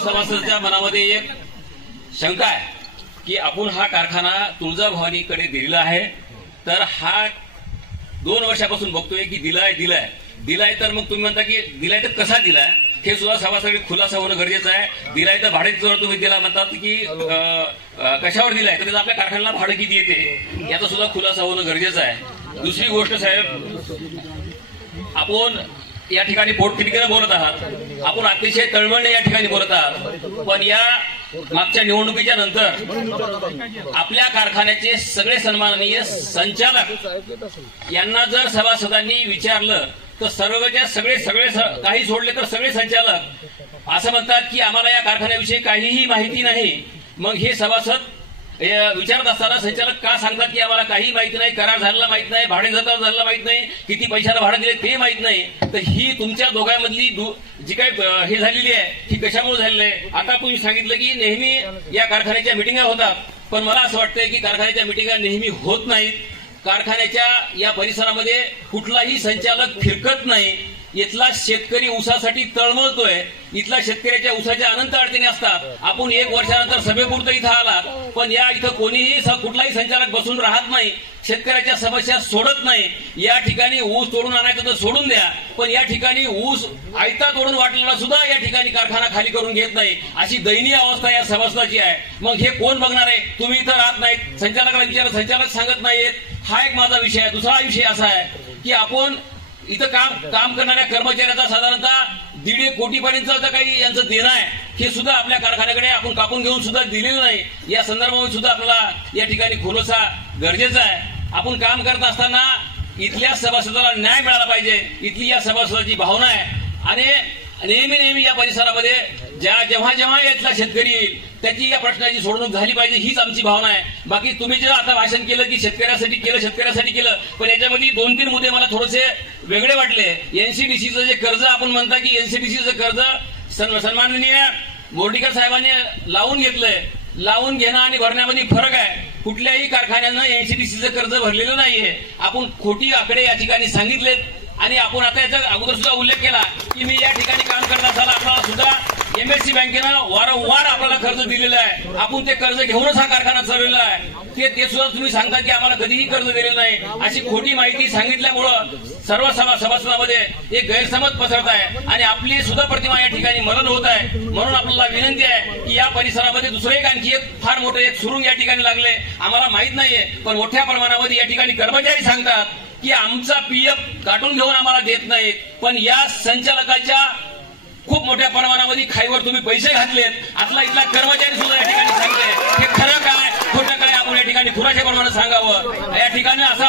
सभासदांच्या मनामध्ये एक शंका आहे की आपण हा कारखाना तुळजाभवानीकडे दिलेला आहे, तर हा 2 वर्षापासून बघतोय की दिलाय तर मग तुम्ही म्हणता की दिलाय तर कसा दिलाय हे सुद्धा सभासद खुलासा होणं गरजेचं आहे. दिलाय तर भाड्यावर तुम्ही दिला म्हणतात की कशावर दिलाय, तर त्याचं आपल्या कारखान्याला भाडं किती येते याचा सुद्धा खुलासा होणं गरजेचं आहे. दुसरी गोष्ट साहेब, आपण या ठिकाणी पोटतिडकीने बोलत आहात, आपण अतिशय तळमळने या ठिकाणी बोलत आहात, पण या मागच्या निवडणुकीच्या नंतर आपल्या कारखान्याचे सगळे सन्माननीय संचालक यांना जर सभासदांनी विचारलं तर सर्वच्या सगळे काही सोडले तर सगळे संचालक असं म्हणतात की आम्हाला या कारखान्याविषयी काहीही माहिती नाही. मग हे सभासद विचारत असताना संचालक का सांगतात की आम्हाला काही माहिती नाही, करार झालेला माहित नाही, भाडे झालेला माहित नाही, किती पैशाला भाडं दिले ते माहित नाही. तर ही तुमच्या दोघांमधली जी काही हे झालेली आहे ही कशामुळे झालेली आहे. आता तुम्ही सांगितलं की नेहमी या कारखान्याच्या मिटिंगा होतात, पण मला असं वाटतंय की कारखान्याच्या मिटिंगा नेहमी होत नाहीत. कारखान्याच्या या परिसरामध्ये कुठलाही संचालक फिरकत नाही. इथला शेतकरी ऊसासाठी तळमळतोय, इथला शेतकऱ्याच्या ऊसाच्या अनंत अडचणी असतात. आपण 1 वर्षानंतर सभेपुरतं इथं आलात, पण या इथं कोणीही कुठलाही संचालक बसून राहत नाही, शेतकऱ्याच्या समस्या सोडत नाही. या ठिकाणी ऊस तोडून आणायचं तर सोडून द्या, पण या ठिकाणी ऊस आयता तोडून वाटलेला सुद्धा या ठिकाणी कारखाना खाली करून घेत नाही. अशी दयनीय अवस्था या सभासदाची आहे. मग हे कोण बघणार आहे. तुम्ही इथं राहत नाहीत, संचालकाला विचार, संचालक सांगत नाहीत. हा एक माझा विषय आहे. दुसरा विषय असा आहे की आपण इथं काम करणाऱ्या कर्मचाऱ्याचा साधारणतः 1.5 कोटीपर्यंत काही यांचं देणं आहे, हे सुद्धा आपल्या कारखान्याकडे आपण कापून घेऊन सुद्धा दिलेलं नाही. या संदर्भामध्ये सुद्धा आपल्याला या ठिकाणी खुलासा गरजेचा आहे. आपण काम करत असताना इथल्या सभासदाला न्याय मिळाला पाहिजे, इथली या सभासदाची भावना आहे. आणि नेहमी या परिसरामध्ये जेव्हा इथला शेतकरी येईल त्याची या प्रश्नाची सोडवणूक झाली पाहिजे, हीच आमची भावना आहे. बाकी तुम्ही जे आता भाषण केलं की शेतकऱ्यासाठी केलं, पण याच्यामध्ये 2-3 मुद्दे मला थोडेसे वेगळे वाटले. एनसीडीसीचं जे कर्ज आपण म्हणता की एनसीडीसीचं कर्ज सन्माननीय बोर्डीकर साहेबांनी लावून घेणं आणि भरण्यामध्ये फरक आहे. कुठल्याही कारखान्यानं एनसीडीसीचं कर्ज भरलेलं नाहीये. आपण खोटी आकडे या ठिकाणी सांगितलेत आणि आपण आता याचा अगोदर सुद्धा उल्लेख केला की मी या ठिकाणी काम करत असताना आपल्याला सुद्धा एमएससी बँकेनं वारंवार आपल्याला कर्ज दिलेलं आहे. आपण ते कर्ज घेऊनच हा कारखाना चालवलेला आहे. ते सुद्धा तुम्ही सांगता की आम्हाला कधीही कर्ज दिलेलं नाही. अशी खोटी माहिती सांगितल्यामुळं सर्व सभासदांमध्ये एक गैरसमज पसरत आहे आणि आपली सुद्धा प्रतिमा या ठिकाणी मरण होत आहे. म्हणून आपल्याला विनंती आहे की या परिसरामध्ये दुसरं आणखी एक फार मोठं एक सुरुंग या ठिकाणी लागले. आम्हाला माहित नाहीये, पण मोठ्या प्रमाणामध्ये या ठिकाणी कर्मचारी सांगतात की आमचा पीएफ काढून घेऊन आम्हाला देत नाहीत. पण या संचालकाच्या खूप मोठ्या प्रमाणामध्ये खाईवर तुम्ही पैसे घातलेत. इथला कर्मचारी सुद्धा या ठिकाणी सांगते. हे खरं काय खोटं काय आपण या ठिकाणी खुराच्या प्रमाणात सांगावं. या ठिकाणी असा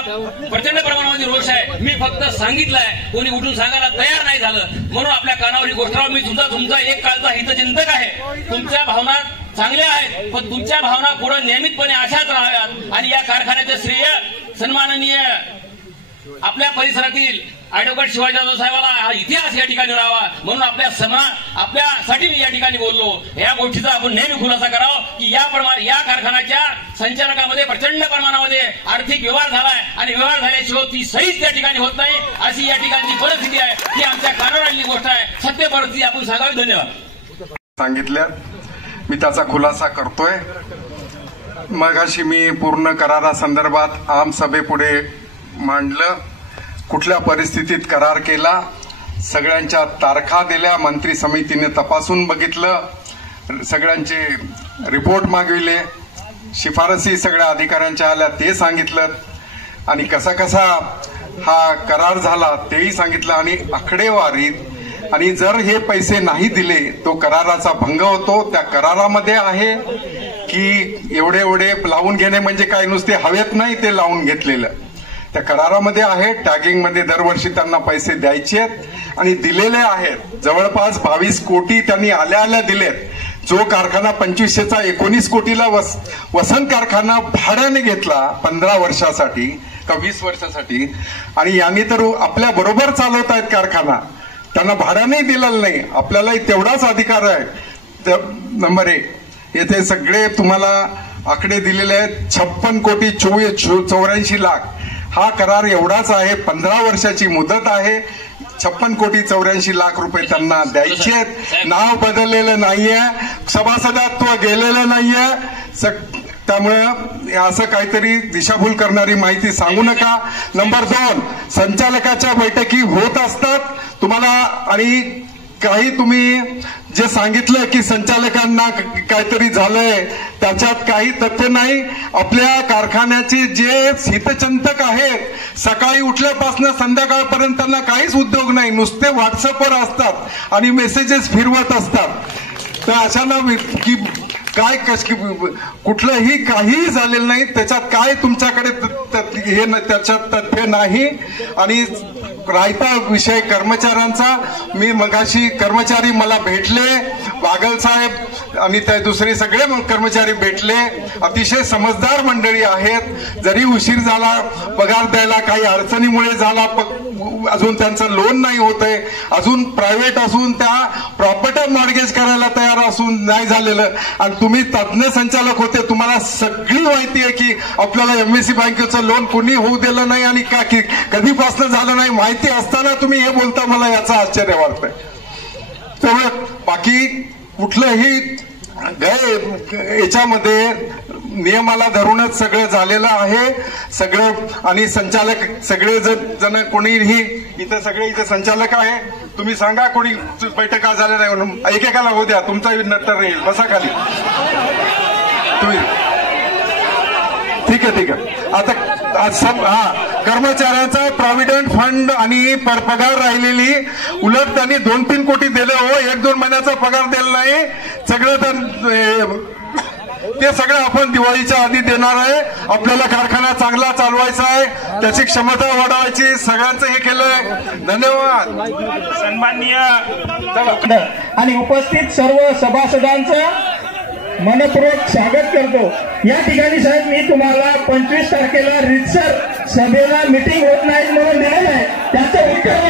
प्रचंड प्रमाणामध्ये रोष आहे. मी फक्त सांगितलंय, कोणी उठून सांगायला तयार नाही झालं. म्हणून आपल्या कानावर ही गोष्ट मी सुद्धा तुमचा एक काळचा हितचिंतक आहे. तुमच्या भावना चांगल्या आहेत, पण तुमच्या भावना पुढे नियमितपणे अशाच राहाव्यात आणि या कारखान्याचे श्रेय सन्माननीय आपल्या परिसरातील ऍडव्होकेट शिवाजी जाधव साहेबांना हा इतिहास या ठिकाणी राहावा. म्हणून आपल्यासाठी मी या ठिकाणी बोललो. या गोष्टीचा आपण नेहमी खुलासा करावा की या कारखान्याच्या संचालकामध्ये प्रचंड प्रमाणामध्ये आर्थिक व्यवहार झालाय आणि व्यवहार झाल्याशिवाय ती सहीच त्या ठिकाणी होत नाही, अशी या ठिकाणची परिस्थिती आहे. ही आमच्या कानावर आलेली गोष्ट आहे. सत्य परिस्थिती आपण सांगावी. धन्यवाद. सांगितल्या मी त्याचा खुलासा करतोय. मगाशी मी पूर्ण करारासंदर्भात आम सभेपुढे मांडलं, कुठल्या परिस्थितीत करार केला, सगळ्यांच्या तारखा दिल्या, मंत्री समितीने तपासून बघितलं, सगळ्यांचे रिपोर्ट मागविले, शिफारसी सगळ्या अधिकाऱ्यांच्या आल्या ते सांगितलं आणि कसा हा करार झाला तेही सांगितलं आणि आकडेवारीत. आणि जर हे पैसे नाही दिले तो कराराचा भंग होतो. त्या करारामध्ये आहे की एवढे लावून घेणे म्हणजे काय नुसते हवेत नाही, ते लावून घेतलेलं त्या करारामध्ये आहे. टॅगिंगमध्ये दरवर्षी त्यांना पैसे द्यायचे आहेत आणि दिलेले आहेत. जवळपास 22 कोटी त्यांनी आल्या दिलेत. जो कारखाना 2500चा 19 कोटीला वसंत कारखाना भाड्याने घेतला 15 वर्षासाठी का 20 वर्षासाठी, आणि यांनी तर आपल्या बरोबर चालवत आहेत कारखाना, त्यांना भाड्यानेही दिलेलं नाही. आपल्यालाही तेवढाच अधिकार आहे. नंबर 1 येथे सगळे तुम्हाला आकडे दिलेले आहेत. 56 कोटी 84 लाख हा करार एवढाच आहे. 15 वर्षाची मुदत आहे. ₹56,84,00,000 त्यांना द्यायचे आहेत. नाव बदललेलं नाहीये, सभासदत्व गेलेलं नाहीये. त्यामुळे असं काहीतरी दिशाभूल करणारी माहिती सांगू नका. नंबर 2, संचालकाच्या बैठकी होत असतात तुम्हाला, आणि काही तुम्ही जे सांगितलं की संचालकांना काहीतरी झालंय, त्याच्यात काही तथ्य नाही. आपल्या कारखान्याचे जे हितचिंतक आहेत सकाळी उठल्यापासून संध्याकाळपर्यंत त्यांना काहीच उद्योग नाही, नुसते व्हॉट्सअपवर असतात आणि मेसेजेस फिरवत असतात. तर अशांना की काय कुठलंही काहीही झालेलं नाही, त्याच्यात काय तुमच्याकडे हे त्याच्यात तथ्य नाही. आणि रायता विषय कर्मचाऱ्यांचा, मी मगाशी कर्मचारी मला भेटले, बागल साहेब आणि ते दुसरे सगळे कर्मचारी भेटले. अतिशय समजदार मंडळी आहेत. जरी उशीर झाला पगार द्यायला, काही अडचणीमुळे झाला, अजून त्यांचं लोन नाही होतंय, अजून प्रायव्हेट असून त्या प्रॉपर्टी मॉर्गेज करायला तयार असून नाही झालेलं, आणि तुम्ही तज्ञ संचालक होते, तुम्हाला सगळी माहिती आहे की आपल्याला एमएससी बँकेचं लोन कोणी होऊ दिलं नाही आणि कधीपासून झालं नाही. माहिती असताना तुम्ही हे बोलता, मला याचं आश्चर्य वाटतंय. त्यामुळे बाकी कुठलंही याच्यामध्ये नियमाला धरूनच सगळं झालेलं आहे सगळं. आणि संचालक सगळे जण कोणीही इथं संचालक आहे, तुम्ही सांगा कोणी बैठका झाल्या नाही म्हणून. एकेकाला होऊ द्या, तुमचा नंतर येईल, बसा खाली तुम्ही. ठीक आहे. आता कर्मचाऱ्यांचा प्रॉव्हिडंट फंड आणि पगार राहिलेली, उलट त्यांनी 2-3 कोटी दिलं हो, 1-2 महिन्याचा पगार दिला नाही. सगळं ते सगळं आपण दिवाळीच्या आधी देणार आहे. आपल्याला कारखाना चांगला चालवायचा आहे, त्याची क्षमता वाढवायची, सगळ्यांचं हे केलंय. धन्यवाद. सन्माननीय आणि उपस्थित सर्व सभासदांचं मनपूर्वक स्वागत करतो. या ठिकाणी साहेब मी तुम्हाला 25 तारखेला रितसर सभेला मीटिंग होत नाही म्हणून दिलेलं आहे, त्याचं उत्तर